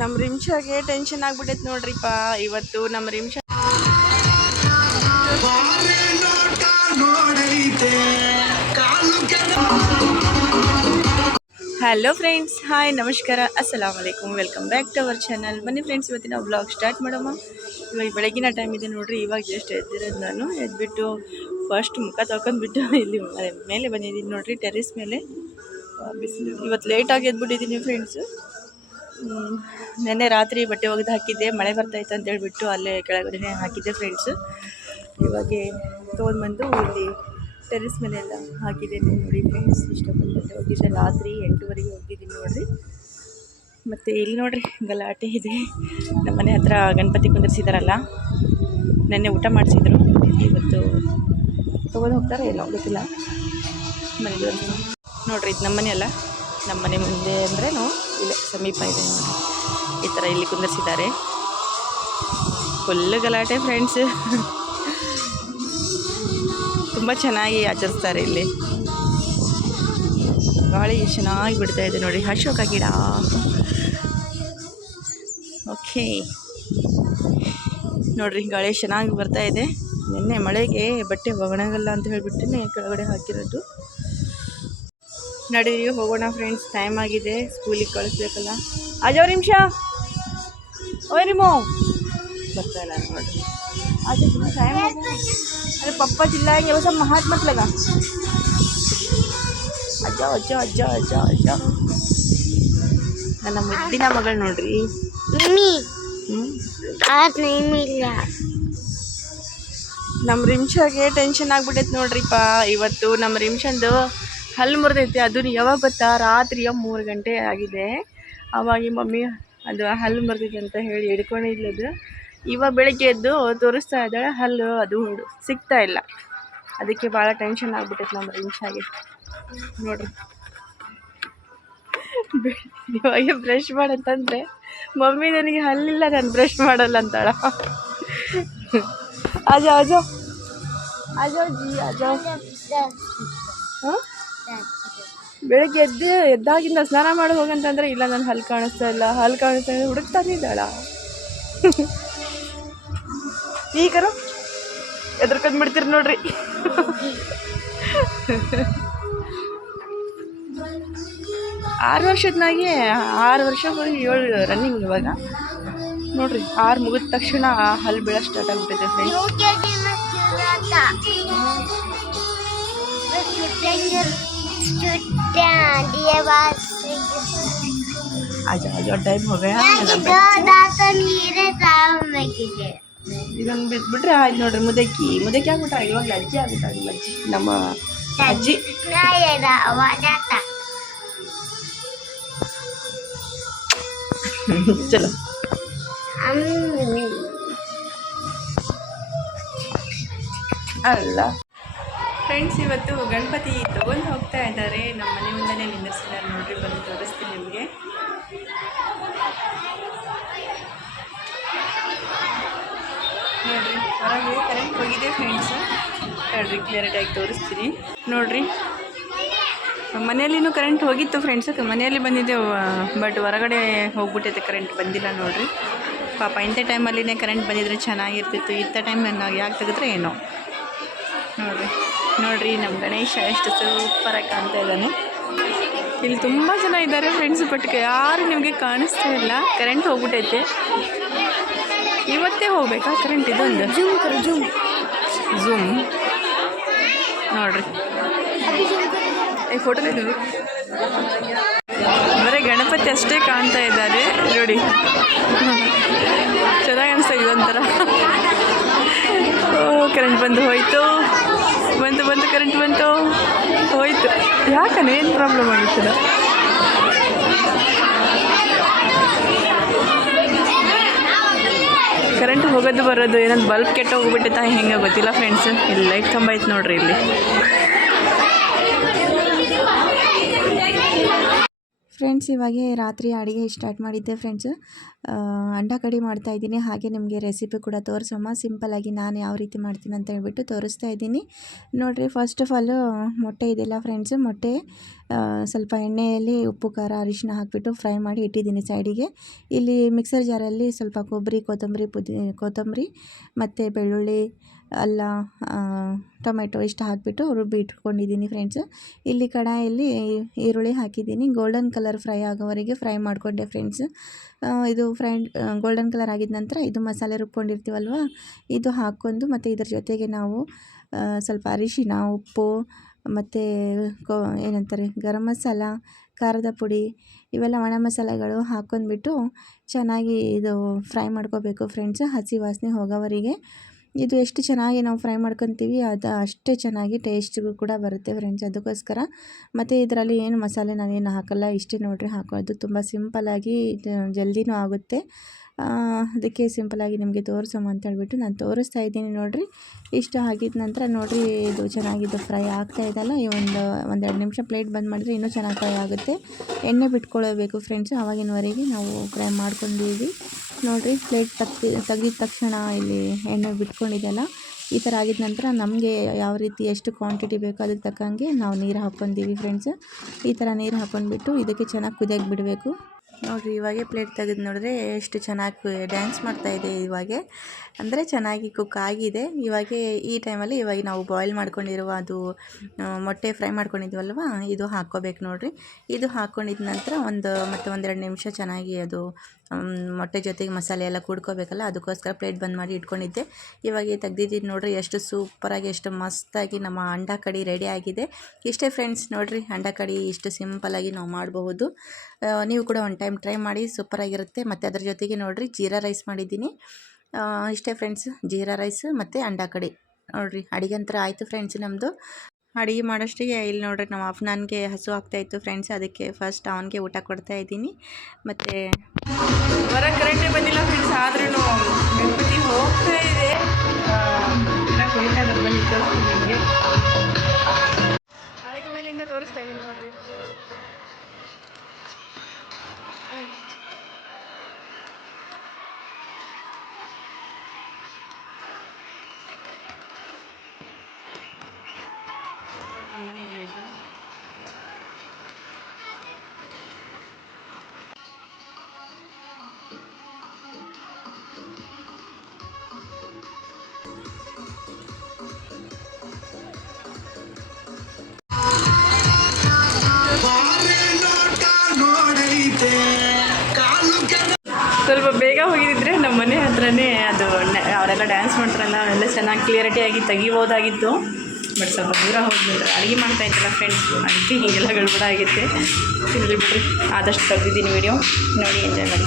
ನಮ್ಮ ರಿಮ್ಷಾಗೆ ಟೆನ್ಷನ್ ಆಗ್ಬಿಟ್ಟೈತೆ ನೋಡ್ರಿಪ್ಪ, ಇವತ್ತು ನಮ್ಮ ರಿಮ್ಷಾ ಹಲೋ ಫ್ರೆಂಡ್ಸ್ ಹಾಯ್ ನಮಸ್ಕಾರ ಅಸ್ಸಲಾಮ್ ಅಲೈಕುಮ್ welcome back to our channel ಬನ್ನಿ ಫ್ರೆಂಡ್ಸ್ ಇವತ್ತಿನ ಬ್ಲಾಗ್ ಸ್ಟಾರ್ಟ್ ಮಾಡಮ್ಮ ಇವಾಗ ಬೆಳಗಿನ ಟೈಮ್ ಇದೆ ನೋಡ್ರಿ, ಇವಾಗ ಜಸ್ಟ್ ಎದ್ದಿರೋದು ನಾನು. ಎದ್ಬಿಟ್ಟು ಫಸ್ಟ್ ಮುಖ ತೊಗೊಂಡ್ಬಿಟ್ಟು ಇಲ್ಲಿ ಮೇಲೆ ಬಂದಿದ್ದೀನಿ ನೋಡ್ರಿ ಟೆರೆಸ್ ಮೇಲೆ. ಬಿಸಿಲು ಇವತ್ತು ಲೇಟಾಗಿ ಎದ್ಬಿಟ್ಟಿದ್ದೀನಿ ಫ್ರೆಂಡ್ಸು ನೆನ್ನೆ ರಾತ್ರಿ ಬಟ್ಟೆ ಒಗೆದು ಹಾಕಿದ್ದೆ, ಮಳೆ ಬರ್ತಾಯಿತ್ತು ಅಂತ ಹೇಳ್ಬಿಟ್ಟು ಅಲ್ಲೇ ಕೆಳಗಡೆ ಹಾಕಿದ್ದೆ ಫ್ರೆಂಡ್ಸು ಇವಾಗೆ ತೊಗೊಂಡ್ಬಂದು ಇಲ್ಲಿ ಟೆರೆಸ್ ಮೇಲೆ ಎಲ್ಲ ಹಾಕಿದ್ದೇನೆ ನೋಡಿ ಫ್ರೆಂಡ್ಸ್ ಇಷ್ಟೊಂದು ಬಟ್ಟೆ ಹೋಗಿದ್ದೆ ರಾತ್ರಿ ಎಂಟೂವರೆಗೆ ಹೋಗಿದ್ದೀನಿ ನೋಡಿರಿ. ಮತ್ತು ಇಲ್ಲಿ ನೋಡಿರಿ ಗಲಾಟೆ ಇದೆ. ನಮ್ಮ ಮನೆ ಹತ್ರ ಗಣಪತಿ ಕುಂದಿರ್ಸಿದಾರಲ್ಲ, ನೆನ್ನೆ ಊಟ ಮಾಡಿಸಿದ್ರು. ಇವತ್ತು ತೊಗೊಂಡು ಹೋಗ್ತಾರೆ ಏನೋ ಗೊತ್ತಿಲ್ಲ. ಮನೆಗೆ ನೋಡಿರಿ ಇದು ನಮ್ಮ ಮನೆ ಅಲ್ಲ ನಮ್ಮ ಮನೆ ಮುಂದೆ ಅಂದ್ರೇನು ಇಲ್ಲೇ ಸಮೀಪ ಇದೆ ನೋಡಿ. ಈ ಥರ ಇಲ್ಲಿ ಕುಂದರ್ಸಿದ್ದಾರೆ. ಫುಲ್ ಗಲಾಟೆ ಫ್ರೆಂಡ್ಸ್ ತುಂಬ ಚೆನ್ನಾಗಿ ಆಚರಿಸ್ತಾರೆ ಇಲ್ಲಿ. ಗಾಳಿ ಚೆನ್ನಾಗಿ ಬಿಡ್ತಾ ಇದೆ ನೋಡಿ. ಅಶೋಕ ಗಿಡ. ಓಕೆ ನೋಡ್ರಿ, ಗಾಳಿ ಚೆನ್ನಾಗಿ ಬರ್ತಾ ಇದೆ. ನಿನ್ನೆ ಮಳೆಗೆ ಬಟ್ಟೆ ಒಣಗಲ್ಲ ಅಂತ ಹೇಳಿಬಿಟ್ಟು ಕೆಳಗಡೆ ಹಾಕಿರೋದು. ನಡೀರಿ ಹೋಗೋಣ ಫ್ರೆಂಡ್ಸ್ ಟೈಮ್ ಆಗಿದೆ ಸ್ಕೂಲಿಗೆ ಕಳಿಸ್ಬೇಕಲ್ಲ. ಅಜೋ ನಿಮಿಷ. ಓ ನಿಮೋ ಬರ್ತಾಯಿಲ್ಲ ನೋಡಿರಿ ಅದು ಟೈಮ್ ಅದೇ ಪಪ್ಪ ಜಿಲ್ಲ ಹಿಂಗೆ ಹೊಸ ಮಹಾತ್ಮತ್ಲಗ ಅಜ್ಜ ಅಜ್ಜ ಅಜ್ಜ ಅಜ್ಜ ಅಜ್ಜ ನನ್ನ ಮುದ್ದಿನ ಮಗಳು ನೋಡ್ರಿ. ಇಲ್ಲ. ನಮ್ಮ ರಿಮ್ಷಾಗೆ ಟೆನ್ಷನ್ ಆಗ್ಬಿಟ್ಟೈತೆ ನೋಡ್ರಿಪ್ಪ. ಇವತ್ತು ನಮ್ಮ ರಿಮ್ಷಂದು ಹಲ್ಲು ಮುರಿದೈತೆ ಅದು ಯಾವಾಗ ಗೊತ್ತಾ? ರಾತ್ರಿಯ ಮೂರು ಗಂಟೆ ಆಗಿದೆ. ಅವಾಗ ಮಮ್ಮಿ ಅದು ಹಲ್ಲು ಮುರಿದೈತೆ ಅಂತ ಹೇಳಿ ಹಿಡ್ಕೊಂಡಿದ್ಲದು ಇವಾಗ ಬೆಳಗ್ಗೆ ಎದ್ದು ತೋರಿಸ್ತಾ ಇದ್ದಾಳೆ ಹಲ್ಲು ಅದು ಸಿಗ್ತಾ ಇಲ್ಲ. ಅದಕ್ಕೆ ಭಾಳ ಟೆನ್ಷನ್ ಆಗ್ಬಿಟ್ಟೈತೆ ನಮ್ಮ ರಿಮ್ಶಾಗೆ ನೋಡ್ರಿ. ಇವಾಗ ಬ್ರಷ್ ಮಾಡಂತಂದರೆ ಮಮ್ಮಿ ನನಗೆ ಹಲ್ಲಿಲ್ಲ ನಾನು ಬ್ರಷ್ ಮಾಡಲ್ಲ ಅಂತಾಳ. ಆಜೋ ಅಜೋ ಅಜೋ ಜಿ ಅಜೋ ಹಾಂ ಬೆಳಗ್ಗೆ ಎದ್ದು ಎದ್ದಾಗಿಂದ ಸ್ನಾನ ಮಾಡಿ ಹೋಗಂತಂದ್ರೆ, ಇಲ್ಲ, ನಾನು ಹಲ್ಲು ಕಾಣಿಸ್ತಾ ಇಲ್ಲ ಹಲ್ಲು ಕಾಣಿಸ್ತಾ ಇಲ್ಲ, ಹುಡುಕ್ತಾನೆ ಇದ್ದಾಳ. ಈಗರು ಎದ್ರಕೊಂಡ್ ಬಿಡ್ತೀರಿ ನೋಡ್ರಿ. ಆರು ವರ್ಷದ್ನಾಗೆ ಆರು ವರ್ಷ ಏಳು ರನ್ನಿಂಗ್ ಇವಾಗ. ನೋಡ್ರಿ, ಆರು ಮುಗಿದ ತಕ್ಷಣ ಹಲ್ಲು ಬೀಳ ಸ್ಟಾರ್ಟ್ ಆಗ್ಬಿಟ್ಟಿದೆ ಫ್ರೆಂಡ್ಸ್ क्यों क्या दिन में चुरा था मैं छुट्टियाँ छुट्टियाँ दिए बाद ಆಜಾ ಆಜಾ ಟೈಮ್ ಹೋಗ್ಯಾ दो दांत मेरे साम में गिरे ಇದೊಂದು ಬಿಟ್ಬಿಟ್ರೆ ಆಯ್ತು ನೋಡ್ರಿ ಮುದಕ್ಕಿ ಮುದಕ್ಕಿ ಆಗ್ಬಿಟ್ಟ ಇವಾಗ ಅಜ್ಜಿ ಆಗ್ಬಿಟ್ಟ ನಿಮ್ಮ ಅಜ್ಜಿ ನಮ್ಮ ಅಜ್ಜಿ ना ये ना आवाज आता ಚಲೋ अम्मी ಅಲ್ಲ ಫ್ರೆಂಡ್ಸ್ ಇವತ್ತು ಗಣಪತಿ ತಗೊಂಡು ಹೋಗ್ತಾ ಇದ್ದಾರೆ. ನಮ್ಮ ಮನೆ ಮುಂದೆನೇ ನಿಂದಿರ್ಸಿದ್ದಾರೆ ನೋಡ್ರಿ, ಬಂದು ತೋರಿಸ್ತೀನಿ ನಿಮಗೆ. ನೋಡ್ರಿ, ಹೊರಗೆ ಕರೆಂಟ್ ಹೋಗಿದೆ ಫ್ರೆಂಡ್ಸ್ ನೋಡ್ರಿ ಕ್ಲಿಯರಿಟಿಯಾಗಿ ತೋರಿಸ್ತೀನಿ. ನೋಡ್ರಿ ಮನೆಯಲ್ಲಿನೂ ಕರೆಂಟ್ ಹೋಗಿತ್ತು ಫ್ರೆಂಡ್ಸ್ ಮನೆಯಲ್ಲಿ ಬಂದಿದ್ದೆ ಬಟ್ ಹೊರಗಡೆ ಹೋಗ್ಬಿಟ್ಟೈತೆ ಕರೆಂಟ್ ಬಂದಿಲ್ಲ ನೋಡ್ರಿ. ಪಾಪ, ಇಂಥ ಟೈಮಲ್ಲಿನೇ ಕರೆಂಟ್ ಬಂದಿದ್ರೆ ಚೆನ್ನಾಗಿರ್ತಿತ್ತು. ಇಂಥ ಟೈಮ್ ನಾವು ಯಾಕೆ ತೆಗೆದ್ರೆ ಏನೋ. ನೋಡ್ರಿ. ನೋಡ್ರಿ ನಮ್ಮ ಗಣೇಶ ಎಷ್ಟು ಸೂಪರಾಗಿ ಕಾಣ್ತಾ ಇದ್ದಾನೆ. ಇಲ್ಲಿ ತುಂಬ ಜನ ಇದ್ದಾರೆ ಫ್ರೆಂಡ್ಸ್ ಬಟ್ ಯಾರು ನಿಮಗೆ ಕಾಣಿಸ್ತಾ ಇಲ್ಲ. ಕರೆಂಟ್ ಹೋಗ್ಬಿಟ್ಟೈತೆ ಇವತ್ತೇ ಹೋಗ್ಬೇಕಾ? ಕರೆಂಟ್ ಇದೊಂದು? ಜೂಮ್ ಜೂಮ್ ನೋಡ್ರಿ. ಈ ಫೋಟೋ ಬರೀ ಗಣಪತಿ ಅಷ್ಟೇ ಕಾಣ್ತಾ ಇದ್ದಾರೆ. ನೋಡಿ. ಚೆನ್ನಾಗಿ ಅನಿಸ್ತಾ ಓ ಕರೆಂಟ್ ಬಂದು ಹೋಯಿತು. ಬಂತು ಬಂತು ಕರೆಂಟ್ ಬಂತು. ಹೋಯ್ತು. ಯಾಕನ ಏನು ಪ್ರಾಬ್ಲಮ್ ಆಗಿತ್ತು? ಕರೆಂಟ್ ಹೋಗೋದು, ಬರೋದು ಏನಂದ್ರೆ ಬಲ್ಬ್ ಕೆಟ್ಟ ಹೋಗ್ಬಿಟ್ಟಿತ್ತ ಹೆಂಗೆ ಗೊತ್ತಿಲ್ಲ ಫ್ರೆಂಡ್ಸ್ ಇಲ್ಲಿ ಲೈಟ್ ತುಂಬ ಐತೆ ನೋಡ್ರಿ ಇಲ್ಲಿ. ಫ್ರೆಂಡ್ಸ್, ಇವಾಗೆ ರಾತ್ರಿ ಅಡುಗೆ ಸ್ಟಾರ್ಟ್ ಮಾಡಿದ್ದೆ ಫ್ರೆಂಡ್ಸ್. ಅಂಡ ಕಡಿ ಮಾಡ್ತಾ ಇದ್ದೀನಿ. ಹಾಗೆ ನಿಮಗೆ ರೆಸಿಪಿ ಕೂಡ ತೋರಿಸೋಮ್ಮ. ಸಿಂಪಲಾಗಿ ನಾನು ಯಾವ ರೀತಿ ಮಾಡ್ತೀನಿ ಅಂತ ಹೇಳ್ಬಿಟ್ಟು ತೋರಿಸ್ತಾ ಇದ್ದೀನಿ. ನೋಡಿರಿ ಫಸ್ಟ್ ಆಫ್ ಆಲು ಮೊಟ್ಟೆ ಇದೆಲ್ಲ ಫ್ರೆಂಡ್ಸ್, ಮೊಟ್ಟೆ ಸ್ವಲ್ಪ ಎಣ್ಣೆಯಲ್ಲಿ ಉಪ್ಪು, ಖಾರ ಅರಿಶಿನ ಹಾಕಿಬಿಟ್ಟು ಫ್ರೈ ಮಾಡಿ ಇಟ್ಟಿದ್ದೀನಿ ಸೈಡಿಗೆ. ಇಲ್ಲಿ ಮಿಕ್ಸರ್ ಜಾರಲ್ಲಿ ಸ್ವಲ್ಪ ಕೊಬ್ಬರಿ, ಕೊತ್ತಂಬರಿ ಪುದಿ, ಕೊತ್ತಂಬರಿ ಮತ್ತು ಬೆಳ್ಳುಳ್ಳಿ ಅಲ್ಲ ಟೊಮೆಟೊ ಇಷ್ಟು ಹಾಕಿಬಿಟ್ಟು ರುಬ್ಬಿ ಇಟ್ಕೊಂಡಿದ್ದೀನಿ ಫ್ರೆಂಡ್ಸ್ ಇಲ್ಲಿ ಕಡಾಯಲ್ಲಿ ಈರುಳ್ಳಿ ಹಾಕಿದ್ದೀನಿ ಗೋಲ್ಡನ್ ಕಲರ್ ಫ್ರೈ ಆಗೋವರೆಗೆ ಫ್ರೈ ಮಾಡಿಕೊಂಡೆ ಫ್ರೆಂಡ್ಸ್ ಇದು ಫ್ರೈ ಗೋಲ್ಡನ್ ಕಲರ್ ಆಗಿದ ನಂತರ ಇದು ಮಸಾಲೆ ರುಬ್ಕೊಂಡಿರ್ತೀವಲ್ವ? ಇದು ಹಾಕ್ಕೊಂಡು ಮತ್ತು ಇದ್ರ ಜೊತೆಗೆ ನಾವು ಸ್ವಲ್ಪ ಅರಿಶಿನ, ಉಪ್ಪು, ಮತ್ತು ಏನಂತಾರೆ, ಗರಂ ಮಸಾಲ, ಖಾರದ ಪುಡಿ, ಇವೆಲ್ಲ ಒಣ ಮಸಾಲೆಗಳು ಹಾಕ್ಕೊಂಡ್ಬಿಟ್ಟು ಚೆನ್ನಾಗಿ ಇದು ಫ್ರೈ ಮಾಡ್ಕೋಬೇಕು ಫ್ರೆಂಡ್ಸ್ ಹಸಿ ವಾಸನೆ ಹೋಗೋವರೆಗೆ ಇದು ಎಷ್ಟು ಚೆನ್ನಾಗಿ ನಾವು ಫ್ರೈ ಮಾಡ್ಕೊತೀವಿ, ಅದು ಅಷ್ಟೇ ಚೆನ್ನಾಗಿ ಟೇಸ್ಟಿಗೂ ಕೂಡ ಬರುತ್ತೆ ಫ್ರೆಂಡ್ಸ್ ಅದಕ್ಕೋಸ್ಕರ ಮತ್ತು ಇದರಲ್ಲಿ ಏನು ಮಸಾಲೆ ನಾನೇನು ಹಾಕಲ್ಲ, ಇಷ್ಟೇ ನೋಡಿರಿ ಹಾಕೋದು ತುಂಬ ಸಿಂಪಲ್ಲಾಗಿ ಜಲ್ದಿನೂ ಆಗುತ್ತೆ. ಅದಕ್ಕೆ ಸಿಂಪಲಾಗಿ ನಿಮಗೆ ತೋರಿಸೋಮ ಅಂತ ಹೇಳ್ಬಿಟ್ಟು ನಾನು ತೋರಿಸ್ತಾ ಇದ್ದೀನಿ ನೋಡಿರಿ. ಇಷ್ಟು ಆಗಿದ ನಂತರ ನೋಡಿರಿ ಇದು ಚೆನ್ನಾಗಿದ್ದು ಫ್ರೈ ಆಗ್ತಾ ಇದೆಯಲ್ಲ, ಈ ಒಂದು, ಒಂದೆರಡು ನಿಮಿಷ ಪ್ಲೇಟ್ ಬಂದ್ ಮಾಡಿದ್ರೆ ಇನ್ನೂ ಚೆನ್ನಾಗಿ ಫ್ರೈ ಆಗುತ್ತೆ. ಎಣ್ಣೆ ಬಿಟ್ಕೊಳ್ಳಬೇಕು ಫ್ರೆಂಡ್ಸ್ ಆವಾಗಿನವರೆಗೆ ನಾವು ಫ್ರೈ ಮಾಡ್ಕೊಂಡಿದ್ದೀವಿ. ನೋಡಿರಿ ಪ್ಲೇಟ್ ತಗ್ದಿ ತೆಗೆದ ತಕ್ಷಣ ಇಲ್ಲಿ ಎಣ್ಣೆ ಬಿಟ್ಕೊಂಡಿದೆಯಲ್ಲ, ಈ ಥರ ಆಗಿದ ನಂತರ ನಮಗೆ ಯಾವ ರೀತಿ ಎಷ್ಟು ಕ್ವಾಂಟಿಟಿ ಬೇಕೋ ಅದಕ್ಕೆ ತಕ್ಕಂಗೆ ನಾವು ನೀರು ಹಾಕ್ಕೊಂಡೀವಿ ಫ್ರೆಂಡ್ಸ್ ಈ ಥರ ನೀರು ಹಾಕ್ಕೊಂಡ್ಬಿಟ್ಟು ಇದಕ್ಕೆ ಚೆನ್ನಾಗಿ ಕುದಿಯಾಗಿ ಬಿಡಬೇಕು. ನೋಡಿರಿ, ಇವಾಗೆ ಪ್ಲೇಟ್ ತೆಗೆದು ನೋಡಿದ್ರೆ ಎಷ್ಟು ಚೆನ್ನಾಗಿ ಡ್ಯಾನ್ಸ್ ಮಾಡ್ತಾ ಇದೆ ಇವಾಗೆ. ಅಂದರೆ ಚೆನ್ನಾಗಿ ಕುಕ್ ಆಗಿದೆ. ಇವಾಗೆ ಈ ಟೈಮಲ್ಲಿ ಇವಾಗ ನಾವು ಬಾಯ್ಲ್ ಮಾಡ್ಕೊಂಡಿರುವ ಅದು ಮೊಟ್ಟೆ ಫ್ರೈ ಮಾಡ್ಕೊಂಡಿದ್ವಲ್ವ, ಇದು ಹಾಕ್ಕೋಬೇಕು ನೋಡಿರಿ. ಇದು ಹಾಕ್ಕೊಂಡಿದ ನಂತರ ಒಂದು, ಮತ್ತು ಒಂದೆರಡು ನಿಮಿಷ ಚೆನ್ನಾಗಿ ಅದು ಮೊಟ್ಟೆ ಜೊತೆಗೆ ಮಸಾಲೆ ಎಲ್ಲ ಕೂಡ್ಕೋಬೇಕಲ್ಲ, ಅದಕ್ಕೋಸ್ಕರ ಪ್ಲೇಟ್ ಬಂದ್ ಮಾಡಿ ಇಟ್ಕೊಂಡಿದ್ದೆ. ಇವಾಗ ತೆಗ್ದಿದ್ದೀನಿ ನೋಡ್ರಿ, ಎಷ್ಟು ಸೂಪರಾಗಿ ಎಷ್ಟು ಮಸ್ತಾಗಿ ನಮ್ಮ ಅಂಡ ಕಡಿ ರೆಡಿ ಆಗಿದೆ. ಇಷ್ಟೇ ಫ್ರೆಂಡ್ಸ್ ನೋಡಿರಿ, ಅಂಡ ಕಡಿ ಇಷ್ಟು ಸಿಂಪಲಾಗಿ ನಾವು ಮಾಡಬಹುದು. ನೀವು ಕೂಡ ಒಂದು ಟೈಮ್ ಟ್ರೈ ಮಾಡಿ ಸೂಪರಾಗಿರುತ್ತೆ ಮತ್ತು ಅದ್ರ ಜೊತೆಗೆ ನೋಡಿರಿ, ಜೀರಾ ರೈಸ್ ಮಾಡಿದ್ದೀನಿ. ಇಷ್ಟೇ ಫ್ರೆಂಡ್ಸ್ ಜೀರಾ ರೈಸ್ ಮತ್ತು ಅಂಡ ಕಡಿ. ನೋಡಿರಿ ಅಡಿಗೆ ಅಂತರ ಆಯಿತು ಫ್ರೆಂಡ್ಸ್ ನಮ್ಮದು ಅಡುಗೆ ಮಾಡೋಷ್ಟಿಗೆ ಇಲ್ಲಿ ನೋಡ್ರಿ ನಮ್ಮ ಅಫ್ನಾನ್ಗೆ ಹಸು ಆಗ್ತಾಯಿತ್ತು ಫ್ರೆಂಡ್ಸ್ ಅದಕ್ಕೆ ಫಸ್ಟ್ ಅವನಿಗೆ ಊಟ ಕೊಡ್ತಾ ಇದ್ದೀನಿ. ಮತ್ತು ಬರ ಕರೆಕ್ಟೇ ಬಂದಿಲ್ಲ ಫ್ರೆಂಡ್ಸ್ ಆದ್ರೂ ಗಣಪತಿ ಹೋಗ್ತಾ ಇದೆ. ನಿಮಗೆ. ಸ್ವಲ್ಪ ಬೇಗ ಹೋಗಿದ್ದಿದ್ರೆ ನಮ್ಮ ಮನೆ ಹತ್ರನೇ ಅದು ಅವರೆಲ್ಲ ಡ್ಯಾನ್ಸ್ ಮಾಡ್ತಾರಲ್ಲ ಅವೆಲ್ಲ ಚೆನ್ನಾಗಿ ಕ್ಲಿಯರಿಟಿಯಾಗಿ ತೆಗಿಬೋದಾಗಿತ್ತು. ಬಟ್ ಸ್ವಲ್ಪ ದೂರ ಹೋಗ್ಬಿಟ್ರೆ ಅಡುಗೆ ಮಾಡ್ತಾ ಇದ್ದಲ್ಲ ಫ್ರೆಂಡ್ಸ್ ಅದಕ್ಕೆ ಹೀಗೆಲ್ಲ ಗಡ್ಬಡ ಆಗಿತ್ತು. ಬಿಡ್ರಿ, ಆದಷ್ಟು ತೆಗ್ದಿದ್ದೀನಿ ವಿಡಿಯೋ ನೋಡಿ ಎಂಜಾಯ್ ಮಾಡಿ.